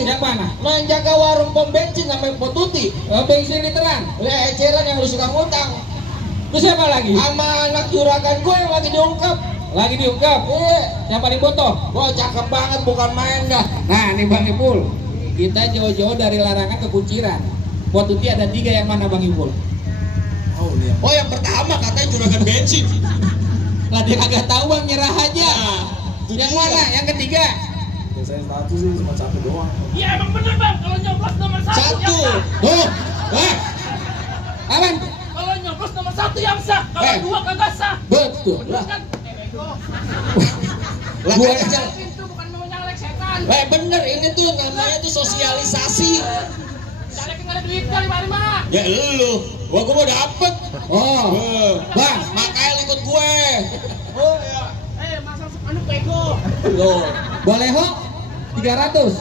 nih. Yang mana? Menjaga warung pom bensin namanya Potuti. Bensin literan. Ya eceran yang lu suka ngutang. Terus siapa lagi? Sama anak juragan gue yang lagi diungkap. Lagi diungkap. Iya. Yang paling botoh. Wah cakep banget, bukan main dah. Nah, nih Bang Ipul. Kita jauh-jauh dari larangan ke kunciran. Potuti ada 3, yang mana Bang Ipul? Oh yang pertama katanya juragan bensin. Lah dia kagak tahu Bang, nyerah aja. Nah, Yang mana? Yang ketiga. Ya, saya satu sih, cuma satu doang. Iya emang bener bang, kalau nyoblos nomor 1 Satu. yang sah. Tuh. Eh, Aman. Kalau nyoblos nomor 1 yang sah, kalau 2 kagak sah. betul. Bener kan? Bego. Lah Gua- kan kecil. Pintu bukan mau nyalek setan. Bener ini tuh namanya tuh sosialisasi. Nyalek nggak ada duit kali lima. Ya elu, gua mau dapet. Oh, Bang. Makanya lu ikut gue. Masa anu bego. Loh. Boleh ho? 300.